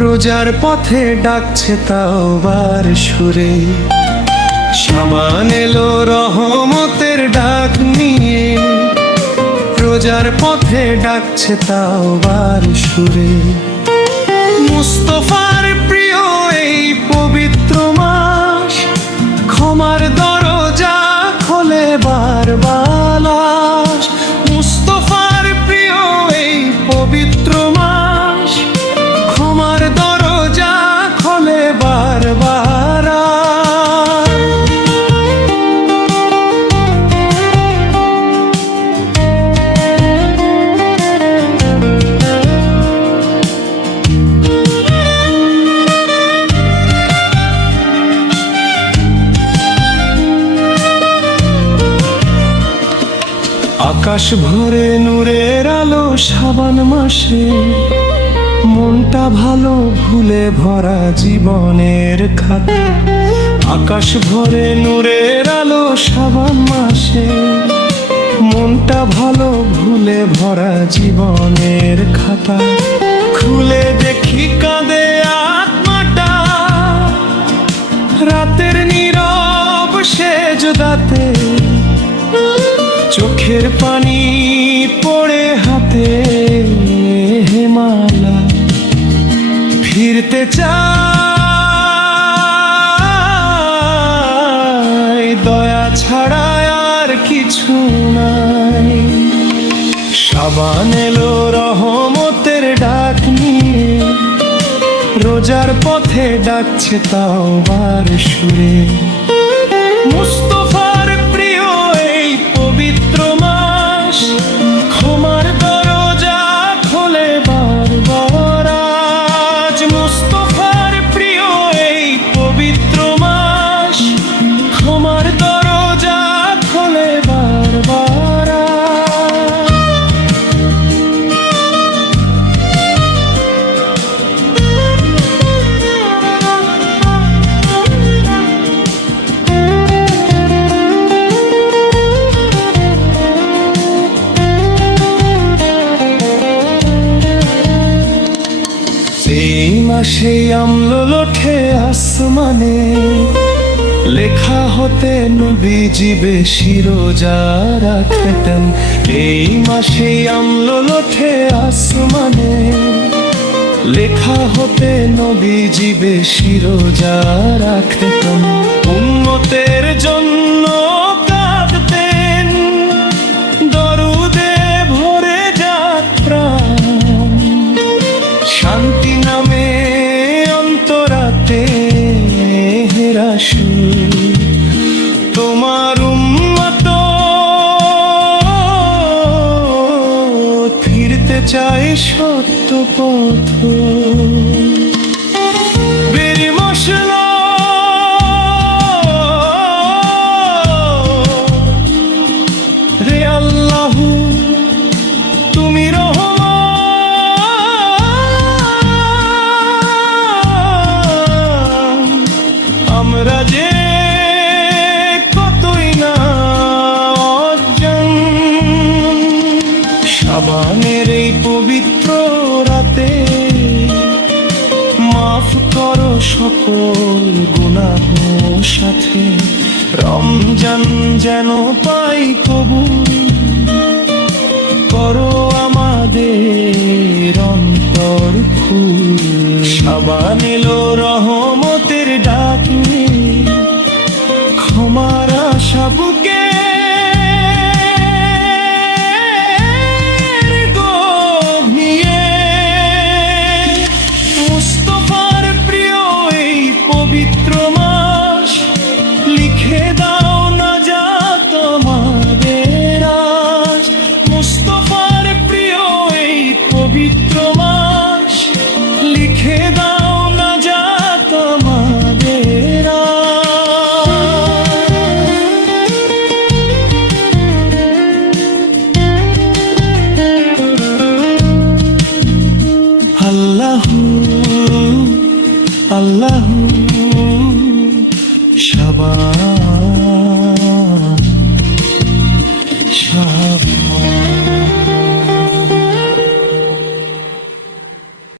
রোজার পথে ডাকছে তাওবার সুরে, শাবান এলো রহমতের ডাক নিয়ে। রোজার পথে ডাকছে তাওবার সুরে, মুস্তফার প্রিয় এই পবিত্র মাস, ক্ষমার দরজা খোলে বারবার। মুস্তফার প্রিয় এই পবিত্র মাস, ক্ষমার দরজা খোলে বারবার। আকাশ ভরে নূরের আলো শাবান মাসে, মনটা ভালো ভুলে ভরা জীবনের খাতা। আকাশ ভরে নূরের আলো শাবান মাসে, মনটা ভালো ভুলে ভরা জীবনের খাতা। খুলে দেখি কাঁদে আত্মাটা, রাতের নীরব সেজদাতে। চোখের পানি পড়ে হাতে হেমালা, ফিরতে চাই দয়া ছাড়া আর কিছু নাই। শাবান এলো রহমতের ডাক নিয়ে, রোজার পথে ডাকছে তাওবার সুরে। মুস্তফার প্রিয় এই পবিত্র মাস, ক্ষমার দরজা খোলে বারবার। আজ মুস্তফার প্রিয় এই পবিত্র মাস, ক্ষমার দরজা খোলে বারবার। এই মাসে আমল ওঠে আসমানে, লেখা হতে নবীজি বেশি রোজা রাখতেন। এই মাসে আমল ওঠে আসমানে, লেখা হতে নবীজি বেশি রোজা রাখতেন। উম্মতের জন্য কাঁদতেন, দরুদে ভরে যাক প্রাণ। শান্তি নামে অন্তরাতে রাসূল, তোমার উম্মত ফিরতে চাই সত্য পথ। বেরি মশলা রে আল্লাহু, তুমি আমরা যে কতই না অজান। শাবানের এই পবিত্র রাতে, মাফ করো সকল গুনাহ সাথে। রমজান যেন পাই কবুল, করো আমাদের অন্তর ফুল। শাবান এলো রহমতের ডাক নিয়ে, ক্ষমার আশা বুকে গভীরে। মুস্তফার প্রিয় এই পবিত্র মাস, লিখে দাও নাজাত আমাদের আজ। মুস্তফার প্রিয় এই পবিত্র মাস, লিখে দাও নাজাত আমাদের আল্লাহু আল্লাহু শাবান।